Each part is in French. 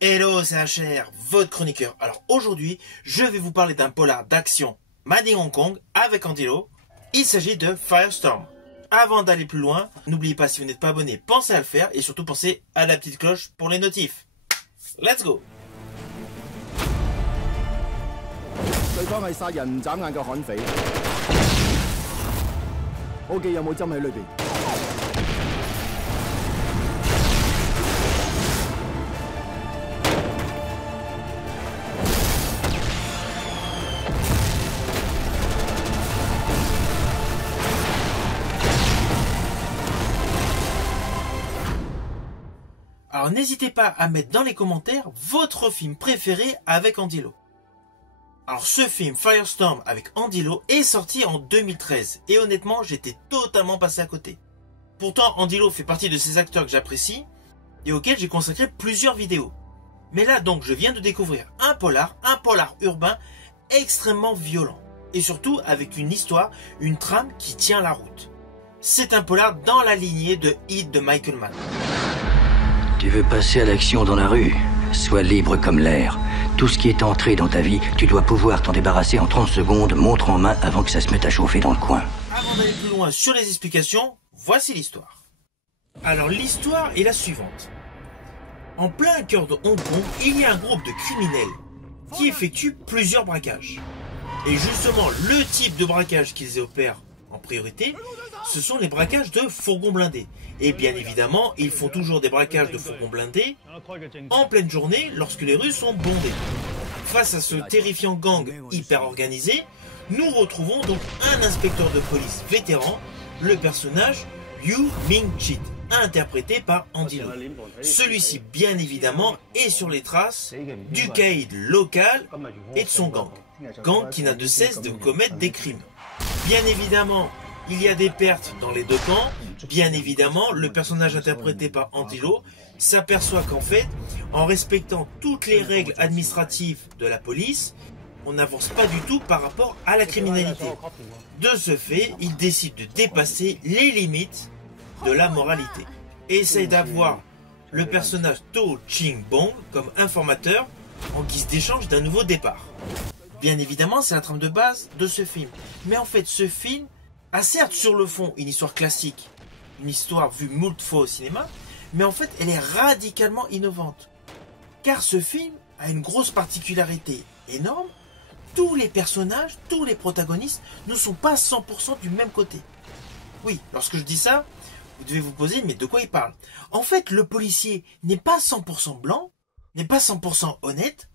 Hello, c'est HR, votre chroniqueur. Alors aujourd'hui, je vais vous parler d'un polar d'action made in Hong Kong avec Andy Lau. Il s'agit de Firestorm. Avant d'aller plus loin, n'oubliez pas, si vous n'êtes pas abonné, pensez à le faire et surtout pensez à la petite cloche pour les notifs. Let's go! 對方係殺人唔眨眼嘅悍匪，我記有冇針喺裏邊？Alors n'hésitez pas à mettre dans les commentaires votre film préféré avec Andy Lau. Alors ce film Firestorm avec Andy Lau est sorti en 2013 et honnêtement j'étais totalement passé à côté. Pourtant Andy Lau fait partie de ces acteurs que j'apprécie et auxquels j'ai consacré plusieurs vidéos. Mais là donc je viens de découvrir un polar urbain extrêmement violent et surtout avec une histoire, une trame qui tient la route. C'est un polar dans la lignée de Heat de Michael Mann. Tu veux passer à l'action dans la rue? Sois libre comme l'air. Tout ce qui est entré dans ta vie, tu dois pouvoir t'en débarrasser en 30 secondes, montre en main, avant que ça se mette à chauffer dans le coin. Avant d'aller plus loin sur les explications, voici l'histoire. Alors l'histoire est la suivante. En plein cœur de Hong Kong, il y a un groupe de criminels qui effectuent plusieurs braquages. Et justement, le type de braquage qu'ils opèrent en priorité, ce sont les braquages de fourgons blindés. Et bien évidemment, ils font toujours des braquages de fourgons blindés en pleine journée lorsque les rues sont bondées. Face à ce terrifiant gang hyper organisé, nous retrouvons donc un inspecteur de police vétéran, le personnage Yu Ming-chit, interprété par Andy Lau. Celui-ci, bien évidemment, est sur les traces du caïd local et de son gang qui n'a de cesse de commettre des crimes. Bien évidemment, il y a des pertes dans les deux camps. Bien évidemment, le personnage interprété par Andy Lau s'aperçoit qu'en fait, en respectant toutes les règles administratives de la police, on n'avance pas du tout par rapport à la criminalité. De ce fait, il décide de dépasser les limites de la moralité et essaye d'avoir le personnage To Ching Bong comme informateur en guise d'échange d'un nouveau départ. Bien évidemment, c'est la trame de base de ce film. Mais en fait, ce film a certes sur le fond une histoire classique, une histoire vue moult fois au cinéma, mais en fait elle est radicalement innovante. Car ce film a une grosse particularité énorme, tous les personnages, tous les protagonistes ne sont pas 100% du même côté. Oui, lorsque je dis ça, vous devez vous poser, mais de quoi il parle? En fait, le policier n'est pas 100% blanc, n'est pas 100% honnête,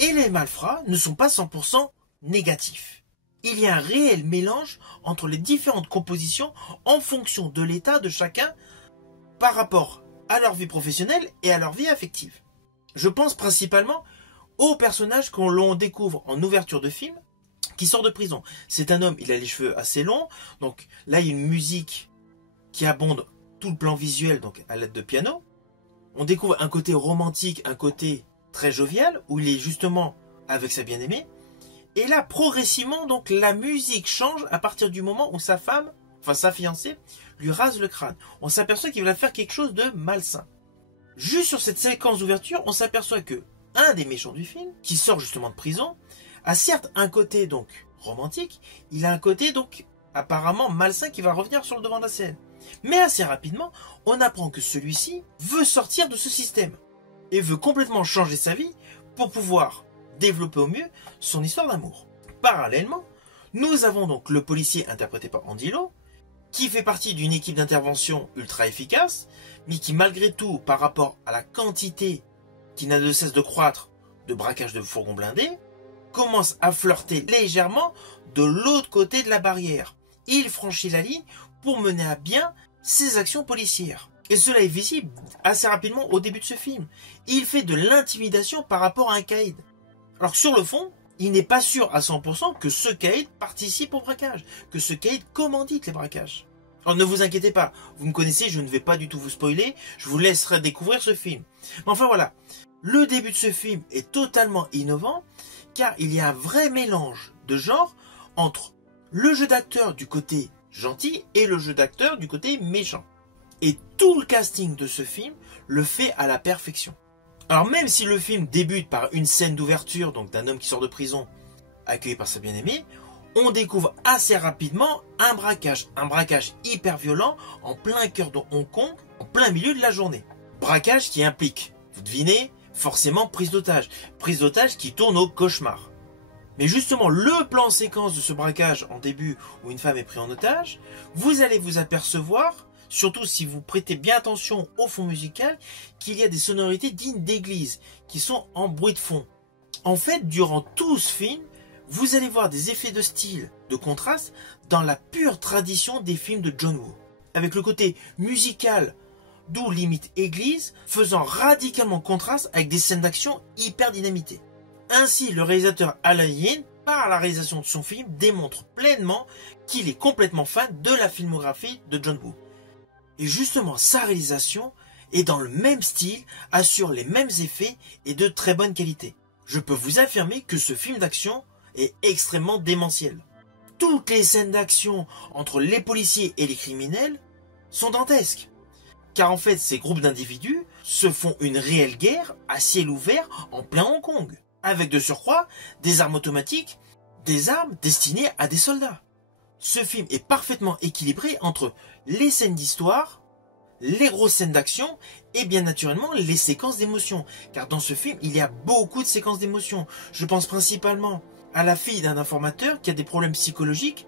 et les malfrats ne sont pas 100% négatifs. Il y a un réel mélange entre les différentes compositions en fonction de l'état de chacun par rapport à leur vie professionnelle et à leur vie affective. Je pense principalement au personnage que l'on découvre en ouverture de film qui sort de prison. C'est un homme, il a les cheveux assez longs, donc là il y a une musique qui abonde tout le plan visuel donc à l'aide de piano. On découvre un côté romantique, un côté très jovial où il est justement avec sa bien-aimée. Et là, progressivement, donc, la musique change à partir du moment où sa femme, enfin sa fiancée, lui rase le crâne. On s'aperçoit qu'il va faire quelque chose de malsain. Juste sur cette séquence d'ouverture, on s'aperçoit que un des méchants du film, qui sort justement de prison, a certes un côté donc romantique, il a un côté donc apparemment malsain qui va revenir sur le devant de la scène. Mais assez rapidement, on apprend que celui-ci veut sortir de ce système et veut complètement changer sa vie pour pouvoir développer au mieux son histoire d'amour. Parallèlement, nous avons donc le policier interprété par Andy Lau, qui fait partie d'une équipe d'intervention ultra efficace, mais qui malgré tout, par rapport à la quantité qui n'a de cesse de croître de braquage de fourgons blindés, commence à flirter légèrement de l'autre côté de la barrière. Il franchit la ligne pour mener à bien ses actions policières. Et cela est visible assez rapidement au début de ce film. Il fait de l'intimidation par rapport à un caïd. Alors sur le fond, il n'est pas sûr à 100% que ce caïd participe au braquage, que ce caïd commandite les braquages. Alors ne vous inquiétez pas, vous me connaissez, je ne vais pas du tout vous spoiler, je vous laisserai découvrir ce film. Mais enfin voilà, le début de ce film est totalement innovant, car il y a un vrai mélange de genres entre le jeu d'acteur du côté gentil et le jeu d'acteur du côté méchant. Et tout le casting de ce film le fait à la perfection. Alors même si le film débute par une scène d'ouverture, donc d'un homme qui sort de prison, accueilli par sa bien-aimée, on découvre assez rapidement un braquage hyper violent en plein cœur de Hong Kong, en plein milieu de la journée. Braquage qui implique, vous devinez, forcément prise d'otage qui tourne au cauchemar. Mais justement, le plan séquence de ce braquage en début où une femme est prise en otage, vous allez vous apercevoir, surtout si vous prêtez bien attention au fond musical, qu'il y a des sonorités dignes d'église qui sont en bruit de fond. En fait, durant tout ce film, vous allez voir des effets de style, de contraste, dans la pure tradition des films de John Woo. Avec le côté musical, d'où limite église, faisant radicalement contraste avec des scènes d'action hyper dynamitées. Ainsi, le réalisateur Alan Yin, par la réalisation de son film, démontre pleinement qu'il est complètement fan de la filmographie de John Woo. Et justement, sa réalisation est dans le même style, assure les mêmes effets et de très bonne qualité. Je peux vous affirmer que ce film d'action est extrêmement démentiel. Toutes les scènes d'action entre les policiers et les criminels sont dantesques. Car en fait, ces groupes d'individus se font une réelle guerre à ciel ouvert en plein Hong Kong. Avec de surcroît des armes automatiques, des armes destinées à des soldats. Ce film est parfaitement équilibré entre les scènes d'histoire, les grosses scènes d'action et bien naturellement les séquences d'émotion. Car dans ce film, il y a beaucoup de séquences d'émotion. Je pense principalement à la fille d'un informateur qui a des problèmes psychologiques.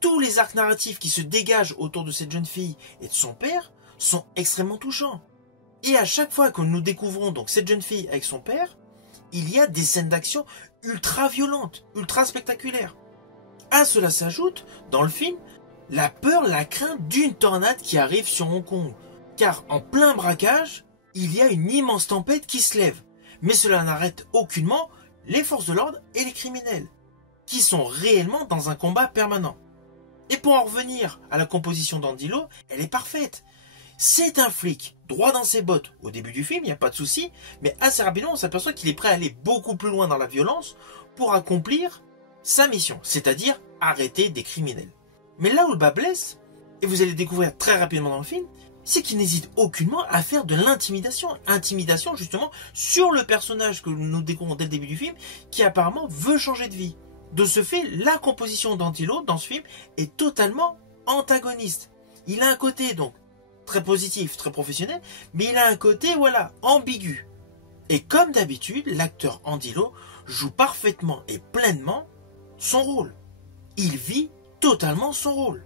Tous les arcs narratifs qui se dégagent autour de cette jeune fille et de son père sont extrêmement touchants. Et à chaque fois que nous découvrons donc cette jeune fille avec son père, il y a des scènes d'action ultra violentes, ultra spectaculaires. À cela s'ajoute, dans le film, la peur, la crainte d'une tornade qui arrive sur Hong Kong. Car en plein braquage, il y a une immense tempête qui se lève. Mais cela n'arrête aucunement les forces de l'ordre et les criminels, qui sont réellement dans un combat permanent. Et pour en revenir à la composition d'Andy Lau, elle est parfaite. C'est un flic, droit dans ses bottes. Au début du film, il n'y a pas de souci, mais assez rapidement, on s'aperçoit qu'il est prêt à aller beaucoup plus loin dans la violence pour accomplir sa mission, c'est-à-dire arrêter des criminels. Mais là où le bas blesse, et vous allez découvrir très rapidement dans le film, c'est qu'il n'hésite aucunement à faire de l'intimidation. Intimidation justement sur le personnage que nous découvrons dès le début du film, qui apparemment veut changer de vie. De ce fait, la composition d'Andy Lau dans ce film est totalement antagoniste. Il a un côté donc très positif, très professionnel, mais il a un côté, voilà, ambigu. Et comme d'habitude, l'acteur Andy Lau joue parfaitement et pleinement son rôle. Il vit totalement son rôle.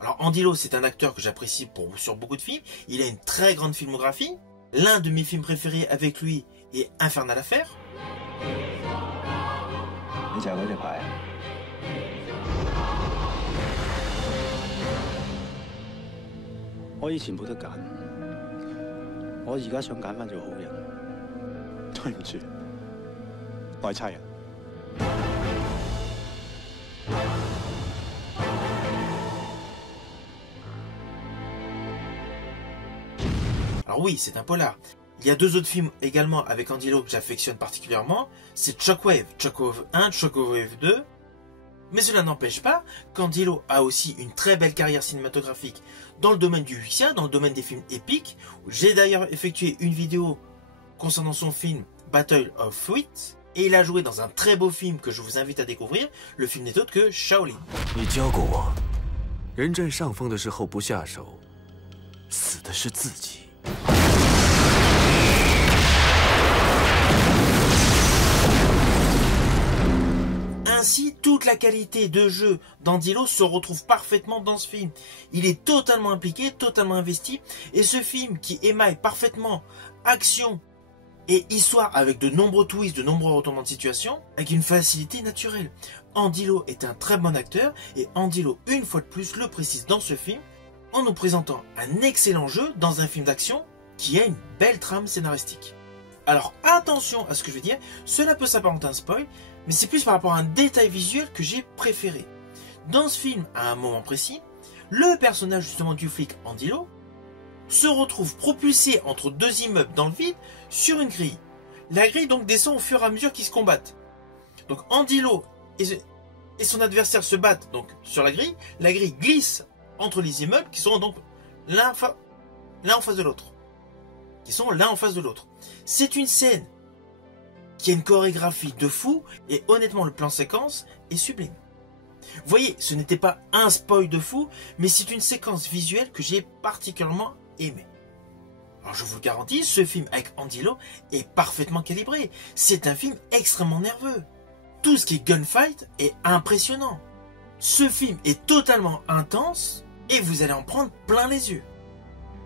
Alors Andy Lau, c'est un acteur que j'apprécie sur beaucoup de films. Il a une très grande filmographie. L'un de mes films préférés avec lui est Infernal Affair. 你就係嗰隻牌。我以前冇得揀，我而家想揀翻做好人。對唔住，我係差人。Alors oui, c'est un polar. Il y a deux autres films également avec Andy Lau que j'affectionne particulièrement. C'est Shockwave 1, Shockwave 2. Mais cela n'empêche pas qu'Andy Lau a aussi une très belle carrière cinématographique dans le domaine du wuxia, dans le domaine des films épiques. J'ai d'ailleurs effectué une vidéo concernant son film Battle of Wits. Et il a joué dans un très beau film que je vous invite à découvrir. Le film n'est autre que Shaolin. 你教过我，人占上风的时候不下手，死的是自己。 Ainsi, toute la qualité de jeu d'Andy Lau se retrouve parfaitement dans ce film. Il est totalement impliqué, totalement investi, et ce film qui émaille parfaitement action et histoire avec de nombreux twists, de nombreux retournements de situation, avec une facilité naturelle. Andy Lau est un très bon acteur, et Andy Lau, une fois de plus, le précise dans ce film, en nous présentant un excellent jeu dans un film d'action qui a une belle trame scénaristique. Alors attention à ce que je veux dire, cela peut s'apparenter à un spoil, mais c'est plus par rapport à un détail visuel que j'ai préféré. Dans ce film, à un moment précis, le personnage justement du flic Andy Lau se retrouve propulsé entre deux immeubles dans le vide sur une grille. La grille donc descend au fur et à mesure qu'ils se combattent. Donc Andy Lau et son adversaire se battent donc sur la grille glisse entre les immeubles qui sont donc l'un en face de l'autre. C'est une scène qui a une chorégraphie de fou, et honnêtement le plan séquence est sublime. Vous voyez, ce n'était pas un spoil de fou, mais c'est une séquence visuelle que j'ai particulièrement aimée. Alors je vous le garantis, ce film avec Andy Lau est parfaitement calibré. C'est un film extrêmement nerveux. Tout ce qui est gunfight est impressionnant. Ce film est totalement intense et vous allez en prendre plein les yeux.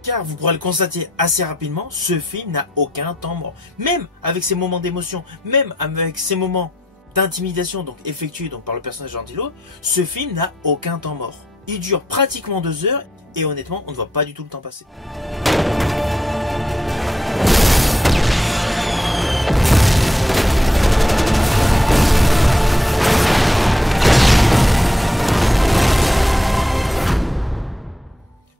Car vous pourrez le constater assez rapidement, ce film n'a aucun temps mort. Même avec ses moments d'émotion, même avec ses moments d'intimidation effectués par le personnage d'Andy Lau, ce film n'a aucun temps mort. Il dure pratiquement 2 heures et honnêtement, on ne voit pas du tout le temps passer.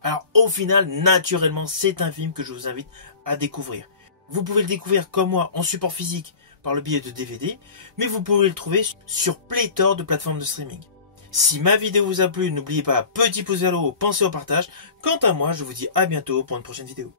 Alors au final, naturellement, c'est un film que je vous invite à découvrir. Vous pouvez le découvrir comme moi en support physique par le biais de DVD, mais vous pouvez le trouver sur pléthore de plateformes de streaming. Si ma vidéo vous a plu, n'oubliez pas, petit pouce vers le haut, pensez au partage. Quant à moi, je vous dis à bientôt pour une prochaine vidéo.